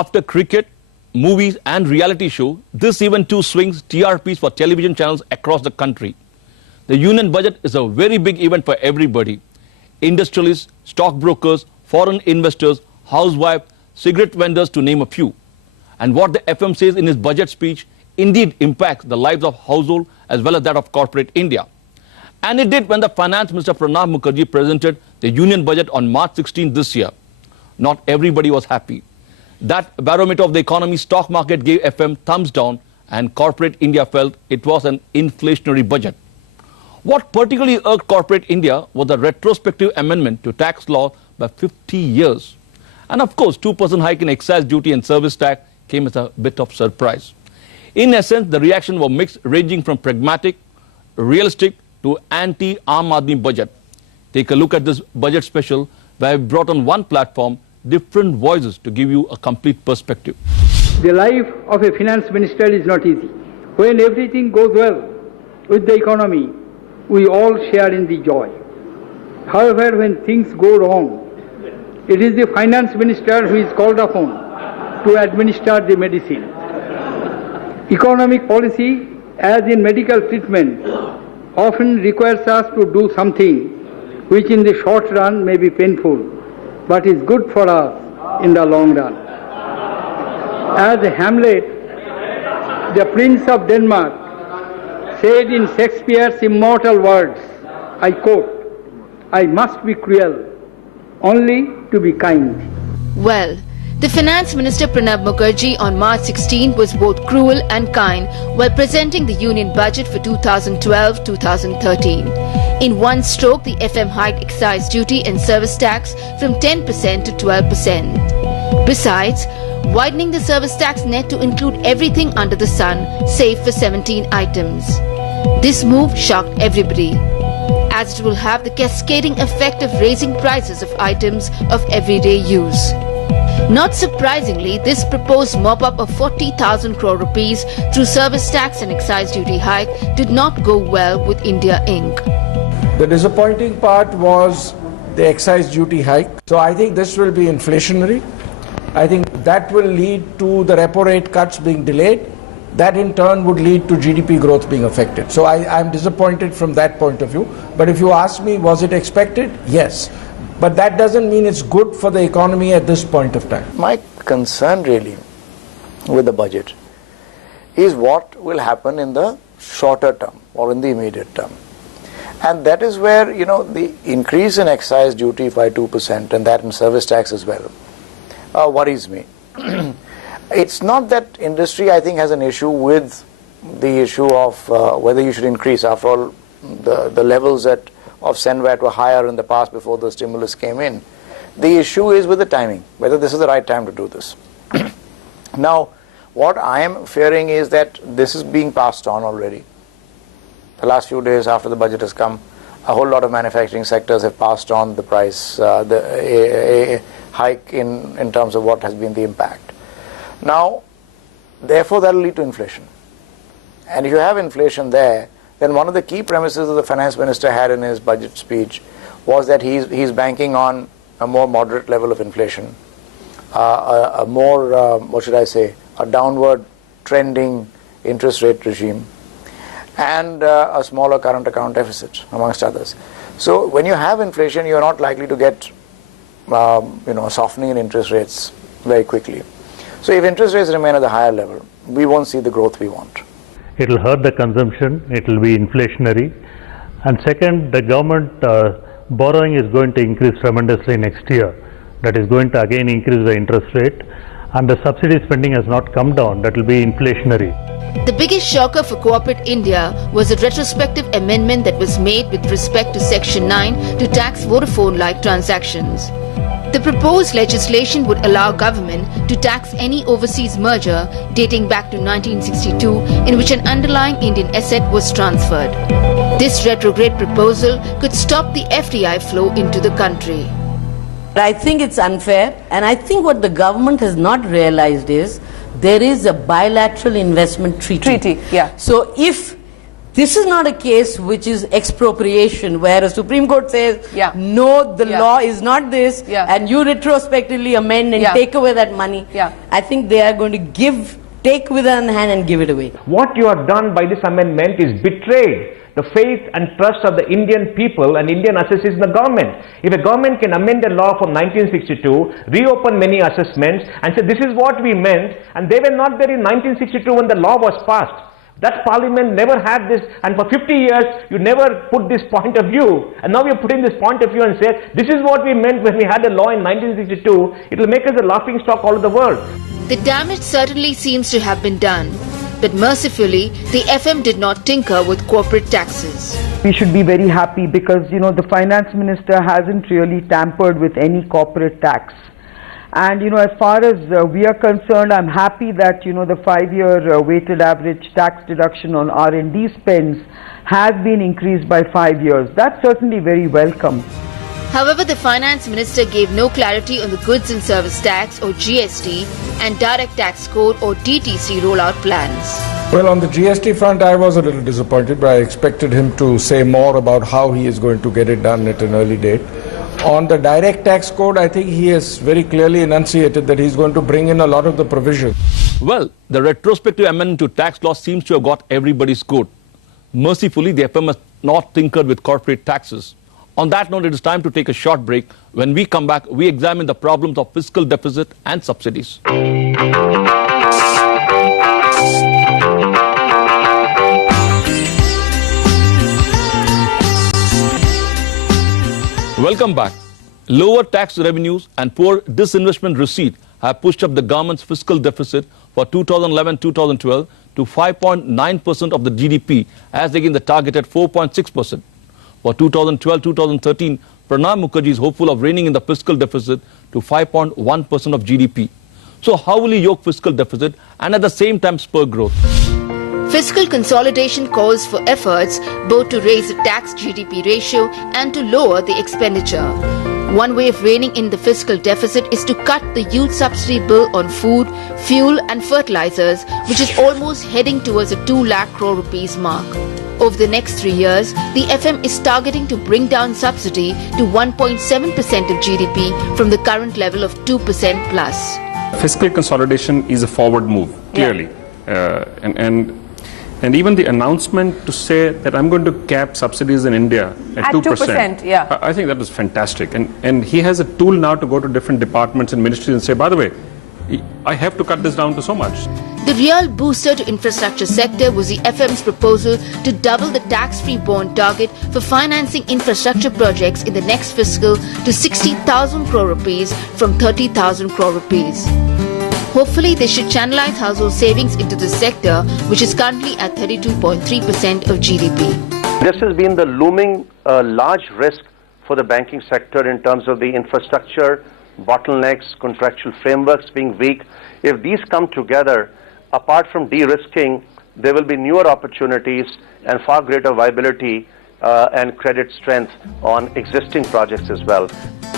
after cricket, movies and reality show, this event too swings TRPs for television channels across the country. The union budget is a very big event for everybody. Industrialists, stockbrokers, foreign investors, housewives, cigarette vendors to name a few. And what the FM says in his budget speech indeed impacts the lives of household as well as that of corporate India. And it did when the Finance Minister Pranab Mukherjee presented the union budget on March 16 this year. Not everybody was happy. That barometer of the economy, stock market gave FM thumbs down and corporate India felt it was an inflationary budget. What particularly irked corporate India was the retrospective amendment to tax law by 50 years. And of course, 2% hike in excise duty and service tax came as a bit of surprise. In essence, the reaction was mixed, ranging from pragmatic, realistic to anti-Aam Aadmi budget. Take a look at this budget special where I brought on one platform different voices to give you a complete perspective. The life of a finance minister is not easy. When everything goes well with the economy, we all share in the joy. However, when things go wrong, it is the finance minister who is called upon to administer the medicine. Economic policy, as in medical treatment, often requires us to do something which in the short run may be painful, but is good for us in the long run. As Hamlet, the Prince of Denmark, said in Shakespeare's immortal words, I quote, "I must be cruel, only to be kind." Well, the Finance Minister Pranab Mukherjee on March 16 was both cruel and kind while presenting the union budget for 2012-2013. In one stroke, the FM hiked excise duty and service tax from 10% to 12%. Besides, widening the service tax net to include everything under the sun, save for 17 items. This move shocked everybody, as it will have the cascading effect of raising prices of items of everyday use. Not surprisingly, this proposed mop-up of 40,000 crore rupees through service tax and excise duty hike did not go well with India Inc. The disappointing part was the excise duty hike. So I think this will be inflationary. I think that will lead to the repo rate cuts being delayed. That in turn would lead to GDP growth being affected. So I'm disappointed from that point of view. But if you ask me, was it expected? Yes. But that doesn't mean it's good for the economy at this point of time. My concern really with the budget is what will happen in the shorter term or in the immediate term. And that is where, the increase in excise duty by 2% and that in service tax as well worries me. It's not that industry, I think, has an issue with the issue of whether you should increase. After all, the levels of SENVAT were higher in the past before the stimulus came in. The issue is with the timing, whether this is the right time to do this. Now, what I am fearing is that this is being passed on already. The last few days after the budget has come, a whole lot of manufacturing sectors have passed on the price, a hike in terms of what has been the impact. Now, therefore, that will lead to inflation. And if you have inflation there, then one of the key premises that the finance minister had in his budget speech was that he's banking on a more moderate level of inflation, a more, a downward trending interest rate regime, and a smaller current account deficit, amongst others. So when you have inflation, you're not likely to get a softening in interest rates very quickly. So if interest rates remain at the higher level, we won't see the growth we want. It will hurt the consumption, it will be inflationary. And second, the government borrowing is going to increase tremendously next year. That is going to again increase the interest rate. And the subsidy spending has not come down, that will be inflationary. The biggest shocker for corporate India was a retrospective amendment that was made with respect to Section 9 to tax Vodafone-like transactions. The proposed legislation would allow government to tax any overseas merger dating back to 1962 in which an underlying Indian asset was transferred. This retrograde proposal could stop the FDI flow into the country. I think it's unfair, and I think what the government has not realized is there is a bilateral investment treaty. Yeah. So if This is not a case which is expropriation, where a Supreme Court says, Yeah. no, the Yeah. law is not this, Yeah. and you retrospectively amend and Yeah. take away that money. Yeah. I think they are going to take with one hand and give it away. What you have done by this amendment is betrayed the faith and trust of the Indian people and Indian assessors in the government. If a government can amend a law from 1962, reopen many assessments and say this is what we meant, and they were not there in 1962 when the law was passed. That parliament never had this, and for 50 years you never put this point of view, and now you're putting this point of view and say this is what we meant when we had a law in 1962. It will make us a laughing stock all over the world. The damage certainly seems to have been done, but mercifully, the FM did not tinker with corporate taxes. We should be very happy because, the finance minister hasn't really tampered with any corporate tax. And, as far as we are concerned, I'm happy that, the 5-year weighted average tax deduction on R&D spends has been increased by 5 years. That's certainly very welcome. However, the finance minister gave no clarity on the goods and service tax or GST and direct tax code or DTC rollout plans. Well, on the GST front, I was a little disappointed, but I expected him to say more about how he is going to get it done at an early date. On the direct tax code, I think he has very clearly enunciated that he's going to bring in a lot of the provisions. Well, the retrospective amendment to tax law seems to have got everybody's goat. Mercifully, the FM has not tinkered with corporate taxes. On that note, it is time to take a short break. When we come back, we examine the problems of fiscal deficit and subsidies. Welcome back. Lower tax revenues and poor disinvestment receipt have pushed up the government's fiscal deficit for 2011-2012 to 5.9% of the GDP, as against the targeted 4.6%. For 2012-2013, Pranab Mukherjee is hopeful of reining in the fiscal deficit to 5.1% of GDP. So how will he yoke fiscal deficit and at the same time spur growth? Fiscal consolidation calls for efforts both to raise the tax GDP ratio and to lower the expenditure. One way of reining in the fiscal deficit is to cut the youth subsidy bill on food, fuel and fertilizers, which is almost heading towards a 2 lakh crore rupees mark. Over the next 3 years, the FM is targeting to bring down subsidy to 1.7% of GDP from the current level of 2% plus. Fiscal consolidation is a forward move, clearly. And even the announcement to say that I'm going to cap subsidies in India at 2%, yeah. I think that was fantastic. And he has a tool now to go to different departments and ministries and say, by the way, I have to cut this down to so much. The real booster to infrastructure sector was the FM's proposal to double the tax-free bond target for financing infrastructure projects in the next fiscal to 60,000 crore rupees from 30,000 crore rupees. Hopefully, they should channelize household savings into this sector, which is currently at 32.3% of GDP. This has been the looming large risk for the banking sector in terms of the infrastructure, bottlenecks, contractual frameworks being weak. If these come together, apart from de-risking, there will be newer opportunities and far greater viability and credit strength on existing projects as well.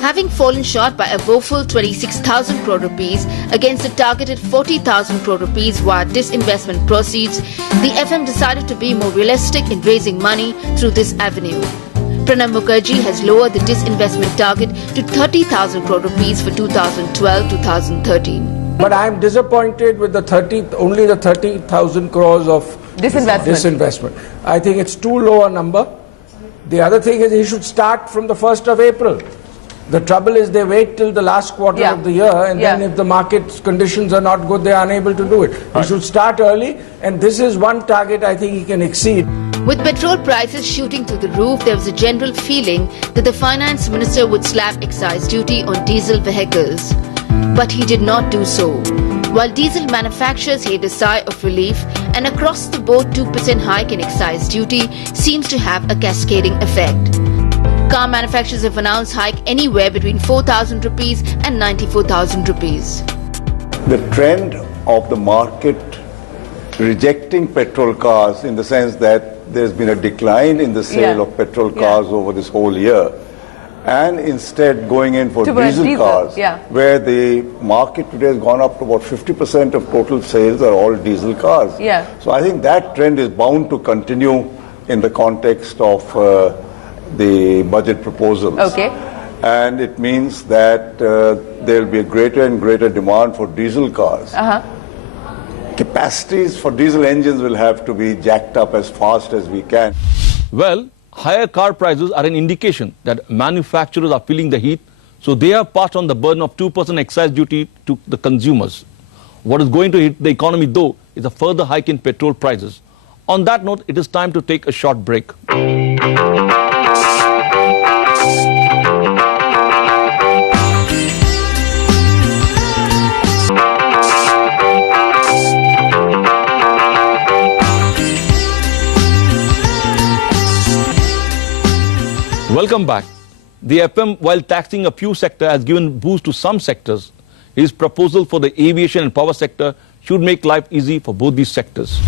Having fallen short by a woeful 26,000 crore rupees against a targeted 40,000 crore rupees via disinvestment proceeds, the FM decided to be more realistic in raising money through this avenue. Pranab Mukherjee has lowered the disinvestment target to 30,000 crore rupees for 2012-2013. But I am disappointed with only the 30,000 crores of disinvestment. I think it's too low a number. The other thing is he should start from the 1st of April. The trouble is they wait till the last quarter of the year, and then if the market conditions are not good, they are unable to do it. He should start early, and this is one target I think he can exceed. With petrol prices shooting through the roof, there was a general feeling that the finance minister would slap excise duty on diesel vehicles. But he did not do so. While diesel manufacturers heaved a sigh of relief, an across-the-board 2% hike in excise duty seems to have a cascading effect. Car manufacturers have announced hike anywhere between 4,000 rupees and 94,000 rupees. The trend of the market rejecting petrol cars, in the sense that there's been a decline in the sale of petrol cars over this whole year, and instead going in for diesel cars, where the market today has gone up to about 50% of total sales are all diesel cars. So I think that trend is bound to continue in the context of the budget proposals. And it means that there will be a greater and greater demand for diesel cars. Capacities for diesel engines will have to be jacked up as fast as we can. Well, higher car prices are an indication that manufacturers are feeling the heat, so they have passed on the burden of 2% excise duty to the consumers. What is going to hit the economy, though, is a further hike in petrol prices. On that note, it is time to take a short break. Welcome back. The FM, while taxing a few sectors, has given boost to some sectors. His proposal for the aviation and power sector should make life easy for both these sectors.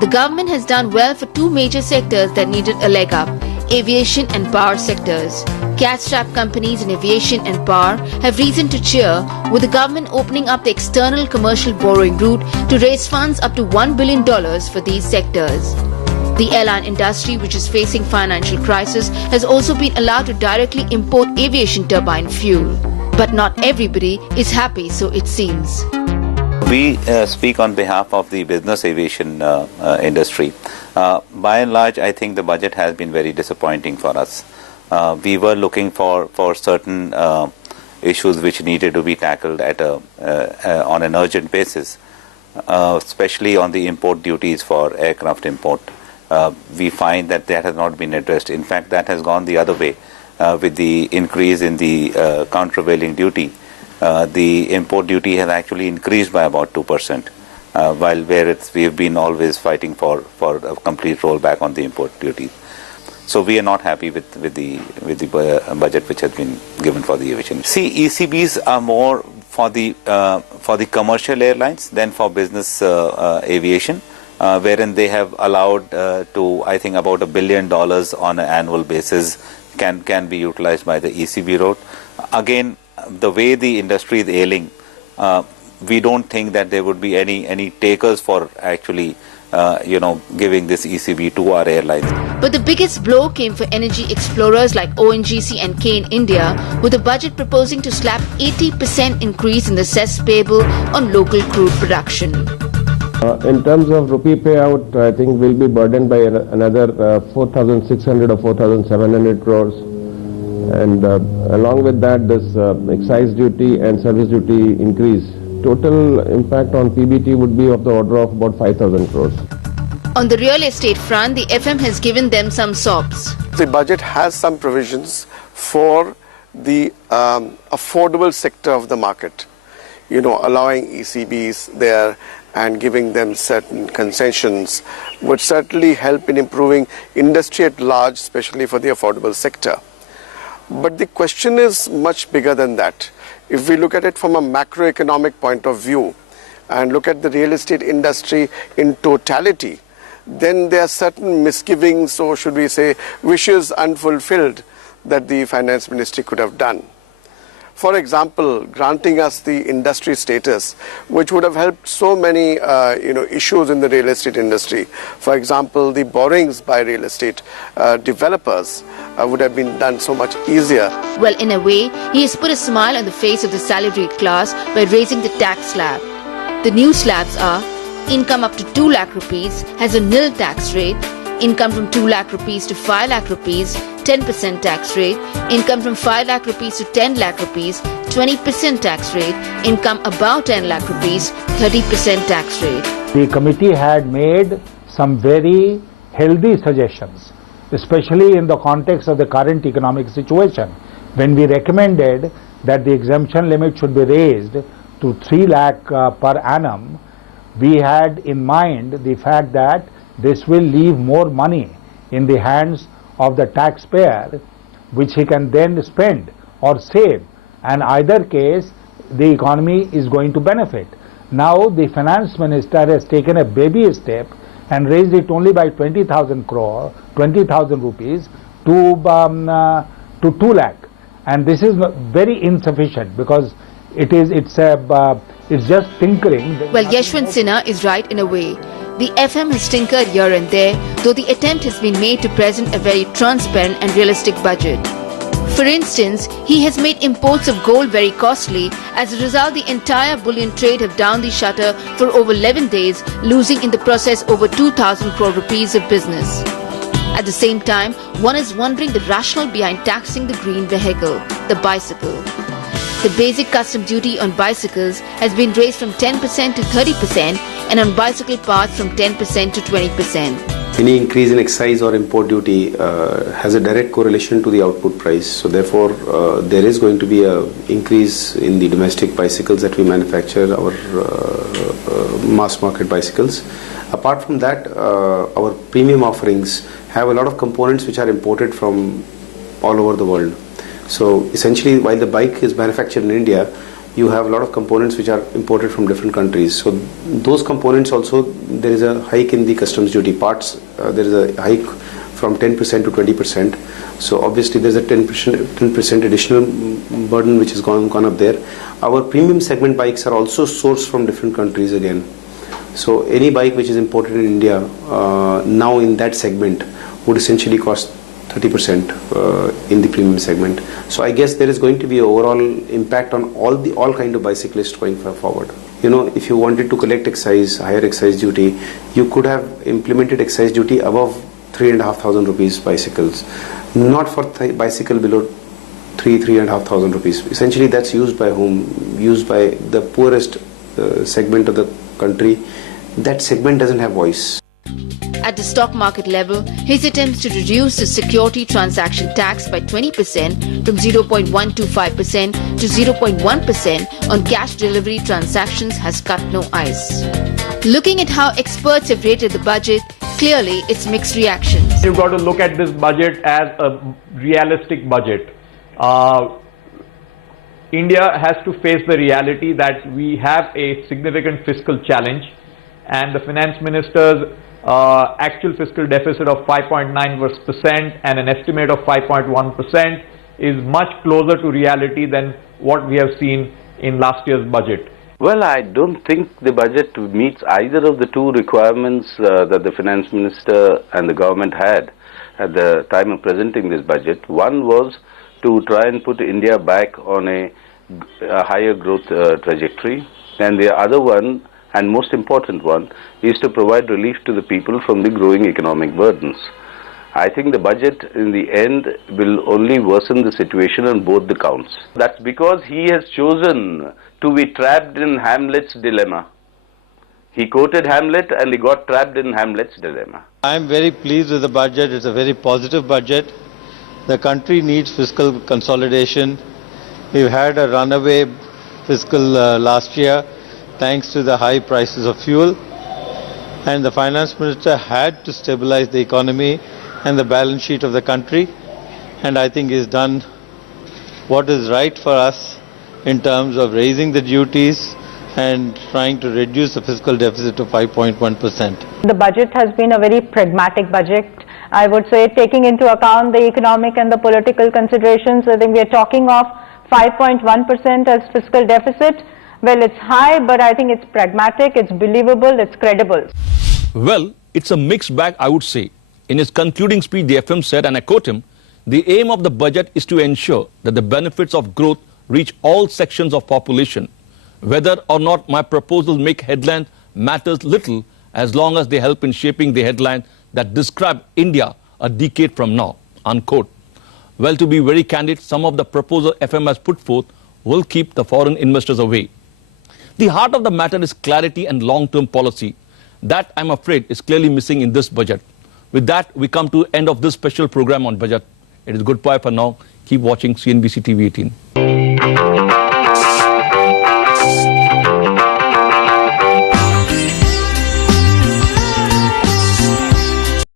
The government has done well for two major sectors that needed a leg up, aviation and power sectors. Cash-strapped companies in aviation and power have reason to cheer, with the government opening up the external commercial borrowing route to raise funds up to $1 billion for these sectors. The airline industry, which is facing financial crisis, has also been allowed to directly import aviation turbine fuel. But not everybody is happy, so it seems. We speak on behalf of the business aviation industry. By and large, I think the budget has been very disappointing for us. We were looking for certain issues which needed to be tackled on an urgent basis, especially on the import duties for aircraft import. We find that has not been addressed. In fact, that has gone the other way with the increase in the countervailing duty. The import duty has actually increased by about 2%, while we have been always fighting for a complete rollback on the import duty. So we are not happy with the budget which has been given for the aviation. See, ECBs are more for the commercial airlines than for business aviation. Wherein they have allowed to, I think, about $1 billion on an annual basis can be utilized by the ECB route. Again, the way the industry is ailing, we don't think that there would be any takers for actually, giving this ECB to our airlines. But the biggest blow came for energy explorers like ONGC and K in India, with the budget proposing to slap 80% increase in the cess payable on local crude production. In terms of rupee payout, I think we'll be burdened by another 4,600 or 4,700 crores. And along with that, this excise duty and service duty increase. Total impact on PBT would be of the order of about 5,000 crores. On the real estate front, the FM has given them some sobs. The budget has some provisions for the affordable sector of the market, allowing ECBs there and giving them certain concessions would certainly help in improving industry at large, especially for the affordable sector. But the question is much bigger than that. If we look at it from a macroeconomic point of view and look at the real estate industry in totality, then there are certain misgivings, or should we say wishes unfulfilled, that the finance ministry could have done. For example, granting us the industry status, which would have helped so many issues in the real estate industry. For example, the borrowings by real estate developers would have been done so much easier. Well, in a way, he has put a smile on the face of the salaried class by raising the tax slab. The new slabs are: income up to 2 lakh rupees has a nil tax rate, income from 2 lakh rupees to 5 lakh rupees, 10% tax rate, income from 5 lakh rupees to 10 lakh rupees, 20% tax rate, income above 10 lakh rupees, 30% tax rate. The committee had made some very healthy suggestions, especially in the context of the current economic situation, when we recommended that the exemption limit should be raised to 3 lakh per annum. We had in mind the fact that this will leave more money in the hands of the taxpayer, which he can then spend or save, and either case the economy is going to benefit. Now the finance minister has taken a baby step and raised it only by 20,000 rupees to 2 lakh, and this is very insufficient because it's just tinkering. Well, Yashwant Sinha is right in a way. The FM has tinkered here and there, though the attempt has been made to present a very transparent and realistic budget. For instance, he has made imports of gold very costly. As a result, the entire bullion trade have down the shutter for over 11 days, losing in the process over 2,000 crore rupees of business. At the same time, one is wondering the rationale behind taxing the green vehicle, the bicycle. The basic custom duty on bicycles has been raised from 10% to 30% and on bicycle parts from 10% to 20%. Any increase in excise or import duty has a direct correlation to the output price. So therefore, there is going to be an increase in the domestic bicycles that we manufacture, our mass market bicycles. Apart from that, our premium offerings have a lot of components which are imported from all over the world. So essentially, while the bike is manufactured in India, you have a lot of components which are imported from different countries. So those components also, there is a hike in the customs duty parts. There is a hike from 10% to 20%. So obviously there's a 10% additional burden which has gone up there. Our premium segment bikes are also sourced from different countries again. So any bike which is imported in India now in that segment would essentially cost 30% in the premium segment. So I guess there is going to be an overall impact on all kind of bicyclists going forward. You know, if you wanted to collect excise, higher excise duty, you could have implemented excise duty above 3,500 rupees bicycles, not for bicycle below 3,500 rupees. Essentially, that's used by whom? Used by the poorest segment of the country. That segment doesn't have voice. At the stock market level, his attempts to reduce the security transaction tax by 20% from 0.125% to 0.1% on cash delivery transactions has cut no ice. Looking at how experts have rated the budget, clearly it's mixed reactions. You've got to look at this budget as a realistic budget. India has to face the reality that we have a significant fiscal challenge, and the finance minister's actual fiscal deficit of 5.9% and an estimate of 5.1% is much closer to reality than what we have seen in last year's budget. Well, I don't think the budget meets either of the two requirements that the finance minister and the government had at the time of presenting this budget. One was to try and put India back on a higher growth trajectory, and the other one, and most important one, is to provide relief to the people from the growing economic burdens. I think the budget in the end will only worsen the situation on both the counts. That's because he has chosen to be trapped in Hamlet's dilemma. He quoted Hamlet and he got trapped in Hamlet's dilemma. I am very pleased with the budget. It's a very positive budget. The country needs fiscal consolidation. We've had a runaway fiscal last year, thanks to the high prices of fuel, and the finance minister had to stabilize the economy and the balance sheet of the country, and I think he's done what is right for us in terms of raising the duties and trying to reduce the fiscal deficit to 5.1%. The budget has been a very pragmatic budget. I would say, taking into account the economic and the political considerations. I think we are talking of 5.1% as fiscal deficit. Well, it's high, but I think it's pragmatic, it's believable, it's credible. Well, it's a mixed bag, I would say. In his concluding speech, the FM said, and I quote him, "The aim of the budget is to ensure that the benefits of growth reach all sections of population. Whether or not my proposals make headlines matters little, as long as they help in shaping the headline that describe India a decade from now," unquote. Well, to be very candid, some of the proposals FM has put forth will keep the foreign investors away. The heart of the matter is clarity and long-term policy. That, I'm afraid, is clearly missing in this budget. With that, we come to the end of this special program on budget. It is goodbye for now. Keep watching CNBC TV 18.